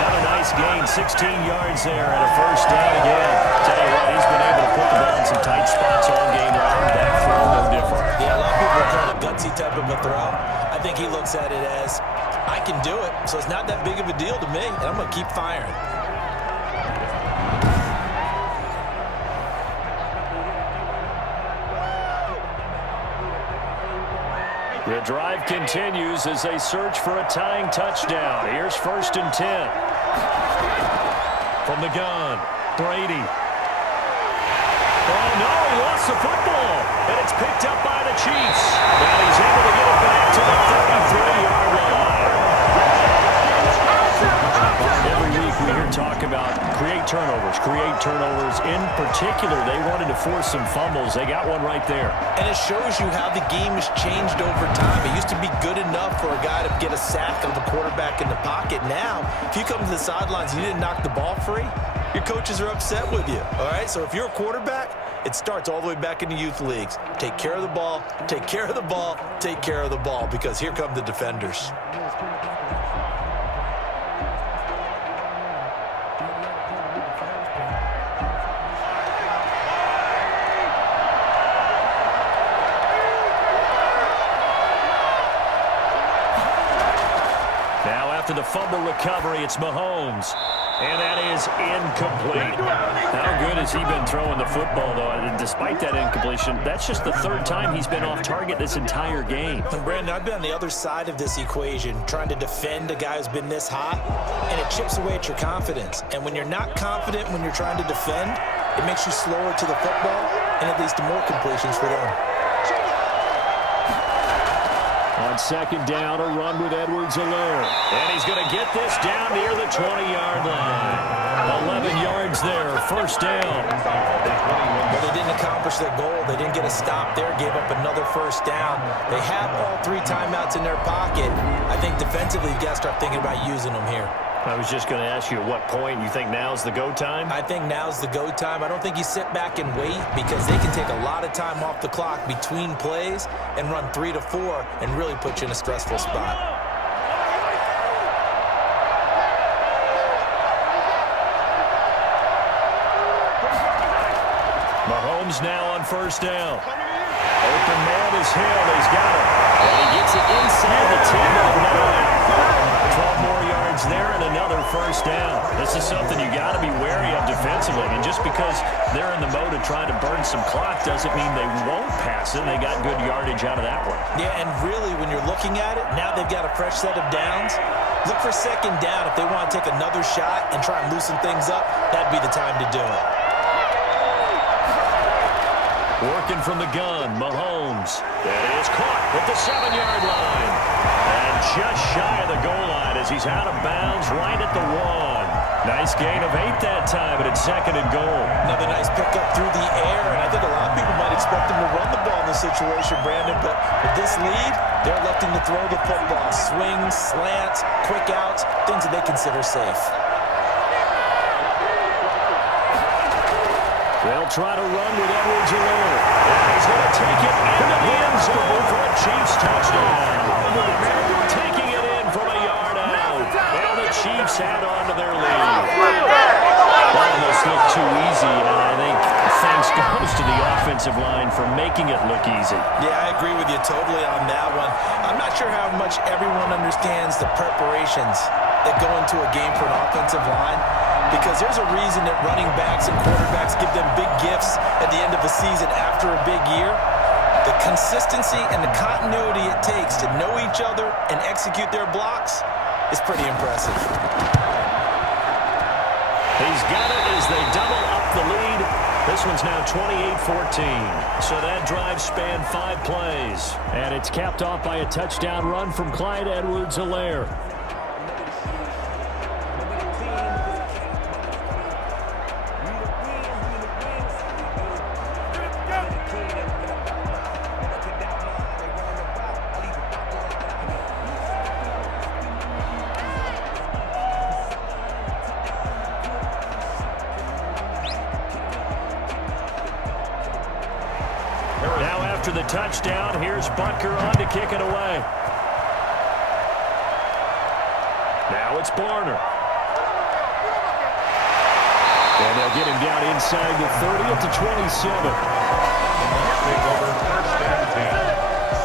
Another nice gain, 16 yards there, and a 1st down again. Tell you what, he's been able to put the ball in some tight spots all game long. That throw, no different. Yeah, a lot of people call it a gutsy type of a throw. I think he looks at it as, I can do it, so it's not that big of a deal to me, and I'm going to keep firing. The drive continues as they search for a tying touchdown. Here's 1st and 10. From the gun, Brady. Oh, no, he lost the football. And it's picked up by the Chiefs. And he's able to get it back to the 33-yard line. Every week we hear talk about create turnovers. In particular, they wanted to force some fumbles. They got one right there. And it shows you how the game has changed over time. It used to be good enough for a guy to get a sack of the quarterback in the pocket. Now, if you come to the sidelines and you didn't knock the ball free, your coaches are upset with you. All right, so if you're a quarterback, it starts all the way back in the youth leagues. Take care of the ball, take care of the ball, take care of the ball, because here come the defenders. After the fumble recovery, it's Mahomes. And that is incomplete. How good has he been throwing the football, though? And despite that incompletion, that's just the 3rd time he's been off target this entire game. And Brandon, I've been on the other side of this equation, trying to defend a guy who's been this hot, and it chips away at your confidence. And when you're not confident when you're trying to defend, it makes you slower to the football, and it leads to more completions for them. On second down, a run with Edwards-Helaire. And he's going to get this down near the 20-yard line. 11 yards there, first down. Well, they didn't accomplish their goal. They didn't get a stop there, gave up another first down. They have all 3 timeouts in their pocket. I think defensively, you got to start thinking about using them here. I was just going to ask you at what point you think now's the go time? I think now's the go time. I don't think you sit back and wait because they can take a lot of time off the clock between plays and run 3 to 4 and really put you in a stressful spot. Mahomes now on first down. Open man is Hill. He's got it. And he gets it inside the 10 to the 9. 12 more yards there and another first down. This is something you got to be wary of defensively. And just because they're in the mode of trying to burn some clock doesn't mean they won't pass it. They got good yardage out of that one. Yeah, and really when you're looking at it, now they've got a fresh set of downs. Look for second down. If they want to take another shot and try and loosen things up, that'd be the time to do it. Working from the gun, Mahomes. That is caught at the 7-yard line. And just shy of the goal line as he's out of bounds right at the 1. Nice gain of 8 that time, but it's second and goal. Another nice pickup through the air, and I think a lot of people might expect him to run the ball in this situation, Brandon, but with this lead, they're electing to throw the football. Swings, slants, quick outs, things that they consider safe. They'll try to run with Edwards-Helaire. And he's going to take it into the end zone for a Chiefs touchdown. Taking it in from a yard out. And the Chiefs add on to their lead. Almost looked too easy, and I think thanks goes to the offensive line for making it look easy. Yeah, I agree with you totally on that one. I'm not sure how much everyone understands the preparations that go into a game for an offensive line, because there's a reason that running backs and quarterbacks give them big gifts at the end of the season after a big year. The consistency and the continuity it takes to know each other and execute their blocks is pretty impressive. He's got it as they double up the lead. This one's now 28-14. So that drive spanned 5 plays. And it's capped off by a touchdown run from Clyde Edwards-Helaire. After the touchdown, here's Butker on to kick it away. Now it's Barner. And they'll get him down inside the 30 up to 27. Take over first and 10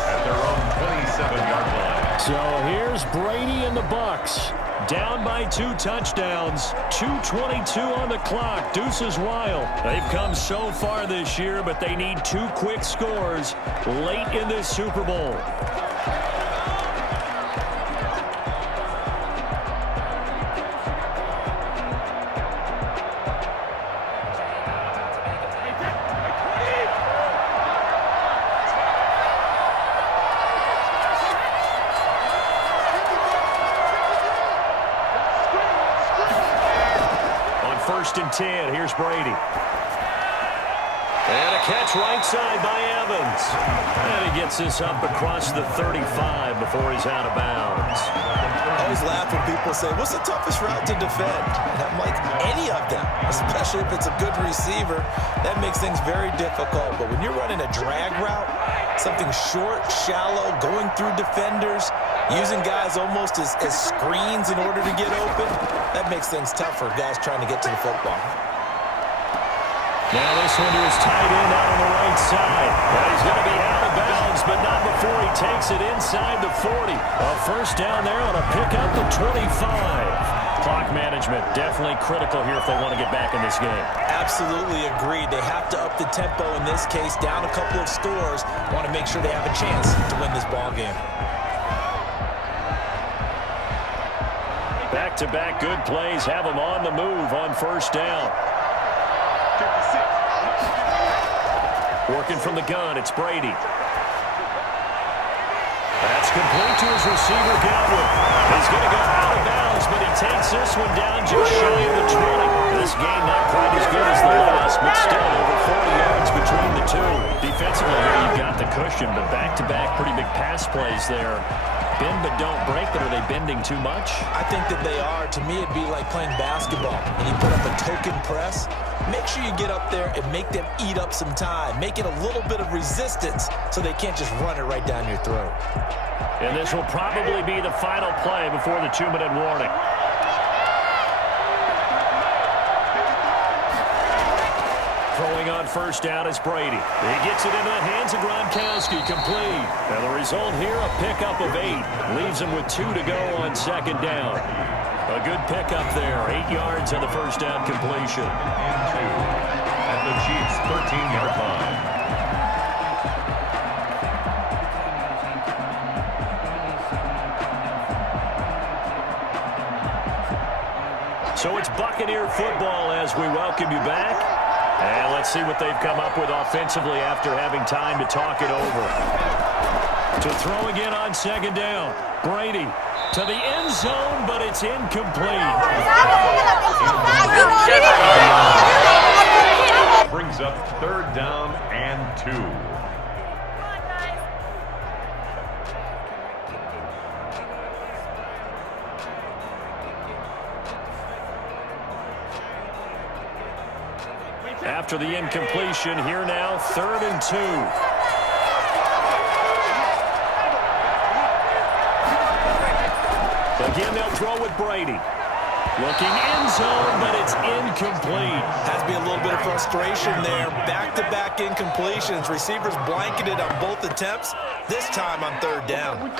at their own 27-yard line. So here's Brady and the Bucs. Down by 2 touchdowns. 2:22 on the clock. Deuces wild. They've come so far this year, but they need 2 quick scores late in this Super Bowl. First and 10. Here's Brady. And a catch right side by Evans. And he gets this up across the 35 before he's out of bounds. I always laugh when people say, what's the toughest route to defend? And I'm like, any of them, especially if it's a good receiver. That makes things very difficult. But when you're running a drag route, something short, shallow, going through defenders, using guys almost as screens in order to get open, that makes things tough for guys trying to get to the football. Now this one is tight end out on the right side. Well, he's going to be out of bounds, but not before he takes it inside the 40. A first down there on a pickup at 25. Clock management definitely critical here if they want to get back in this game. Absolutely agreed. They have to up the tempo in this case, down a couple of scores. Want to make sure they have a chance to win this ball game. Back-to-back good plays have them on the move on first down. Working from the gun, it's Brady. That's complete to his receiver, Godwin. He's going to go out of bounds, but he takes this one down just shy of the 20. This game not quite as good as the last, but still over 40 yards between the two. Defensively here, you've got the cushion, but back-to-back pretty big pass plays there. Bend but don't break, but are they bending too much? I think that they are. To me, it'd be like playing basketball. And you put up a token press, make sure you get up there and make them eat up some time. Make it a little bit of resistance so they can't just run it right down your throat. And this will probably be the final play before the 2-minute warning. Throwing on first down is Brady. He gets it into the hands of Gronkowski, complete. And the result here, a pickup of 8. Leaves him with 2 to go on second down. A good pickup there, 8 yards on the first down completion. And 2 at the Chiefs' 13-yard line. So it's Buccaneer football as we welcome you back. And let's see what they've come up with offensively after having time to talk it over. To throw again on second down. Brady to the end zone, but it's incomplete. Brings up 3rd down and 2. After the incompletion, here now, 3rd and 2. Again, they'll throw with Brady. Looking end zone, but it's incomplete. Has to be a little bit of frustration there. Back-to-back incompletions. Receivers blanketed on both attempts, this time on 3rd down.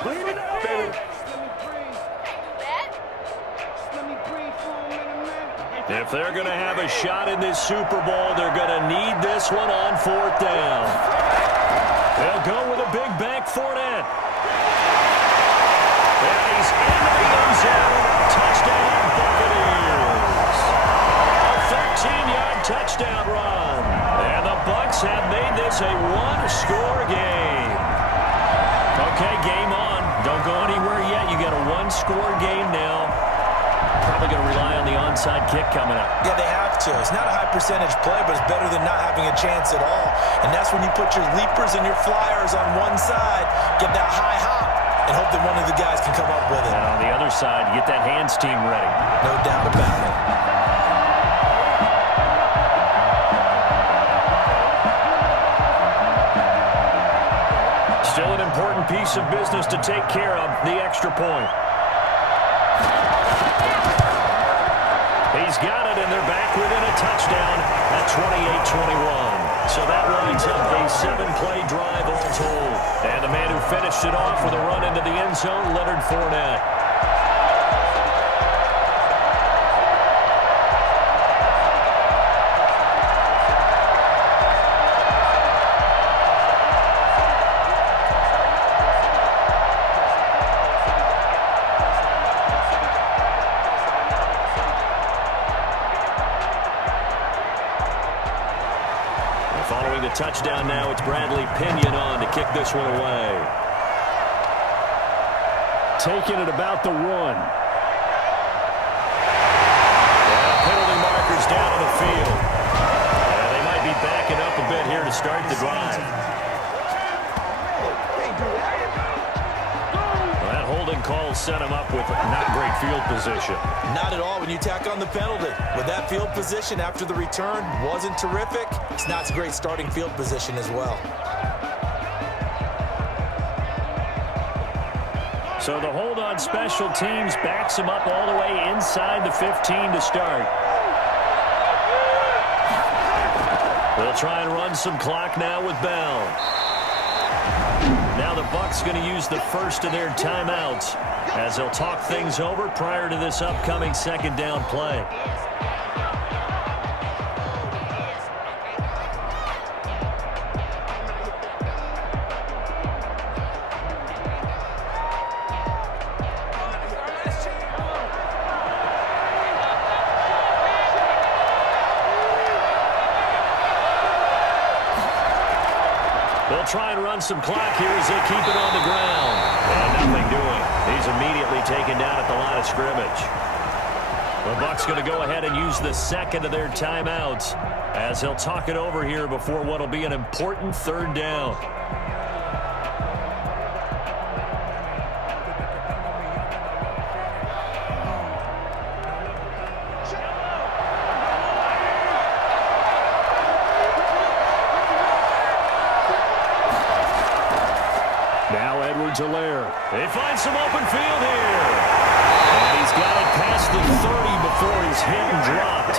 If they're going to have a shot in this Super Bowl, they're going to need this one on 4th down. They'll go with a big bank Fournette. And he's into the end zone. Touchdown, Buccaneers. A 13-yard touchdown run. And the Bucs have made this a one-score game. Okay, game on. Don't go anywhere yet. You got a one-score game now. Probably going to rely on the onside kick coming up. Yeah, they have to. It's not a high percentage play, but it's better than not having a chance at all. And that's when you put your leapers and your flyers on one side, get that high hop, and hope that one of the guys can come up with it. And on the other side, get that hands team ready. No doubt about it. Still an important piece of business to take care of, the extra point. He's got it, and they're back within a touchdown at 28-21. So that winds up a 7-play drive all told. And the man who finished it off with a run into the end zone, Leonard Fournette. Following the touchdown now, it's Bradley Pinion on to kick this one away. Taking it about the 1. Penalty markers down on the field. They might be backing up a bit here to start the drive. Well, that holding call set him up with not great field position. Not at all when you tack on the penalty. With that field position after the return wasn't terrific, it's not a great starting field position as well. So the hold on special teams backs him up all the way inside the 15 to start. They'll try and run some clock now with Bell. Now the Bucs going to use the first of their timeouts as they'll talk things over prior to this upcoming second down play. They'll try and run some clock here as they keep it on the ground. taken down at the line of scrimmage. The Bucs going to go ahead and use the second of their timeouts as they'll talk it over here before what will be an important third down. Now Edwards-Helaire. They find some open field here. And he's got it past the 30 before he's hit and dropped.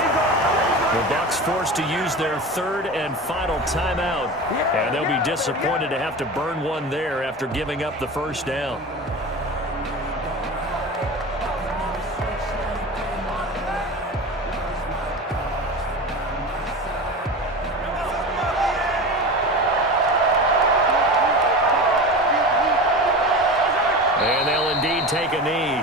The Bucs forced to use their third and final timeout. And they'll be disappointed to have to burn one there after giving up the first down. And they'll indeed take a knee.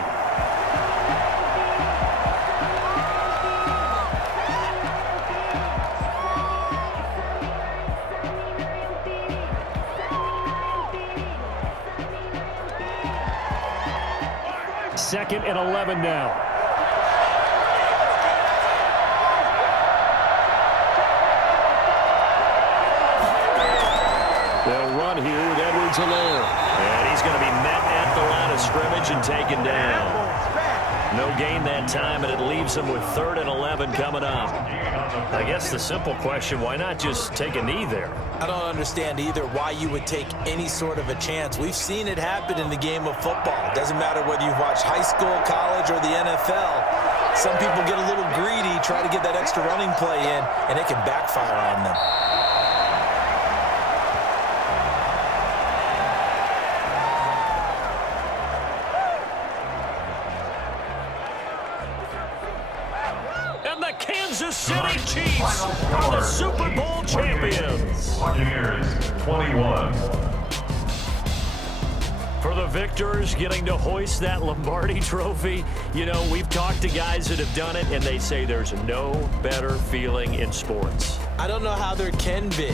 Second and 11 now. They'll run here with Edwards-Helaire. And he's going to be met at the line of scrimmage and taken down. No gain that time, and it leaves them with 3rd and 11 coming up. I guess the simple question, why not just take a knee there? I don't understand either why you would take any sort of a chance. We've seen it happen in the game of football. It doesn't matter whether you've watched high school, college, or the NFL. Some people get a little greedy, try to get that extra running play in, and it can backfire on them. Kansas City Chiefs are the Super Bowl champions. Buccaneers 21. For the victors, getting to hoist that Lombardi trophy, you know, we've talked to guys that have done it, and they say there's no better feeling in sports. I don't know how there can be.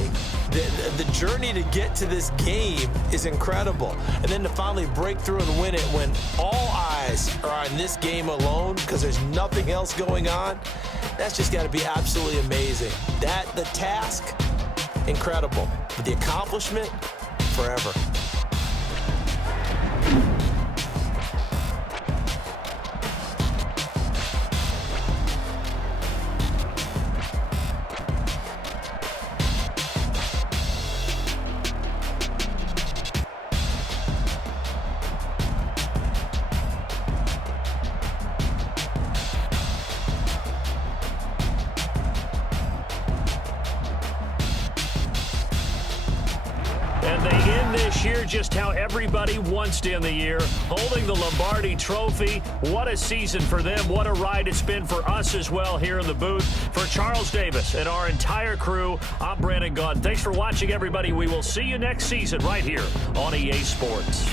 The journey to get to this game is incredible. And then to finally break through and win it when all eyes are on this game alone because there's nothing else going on, that's just got to be absolutely amazing. The task, incredible. But the accomplishment, forever. And they end this year just how everybody wants to end the year, holding the Lombardi trophy. What a season for them. What a ride it's been for us as well here in the booth. For Charles Davis and our entire crew, I'm Brandon Gaudin. Thanks for watching, everybody. We will see you next season right here on EA Sports.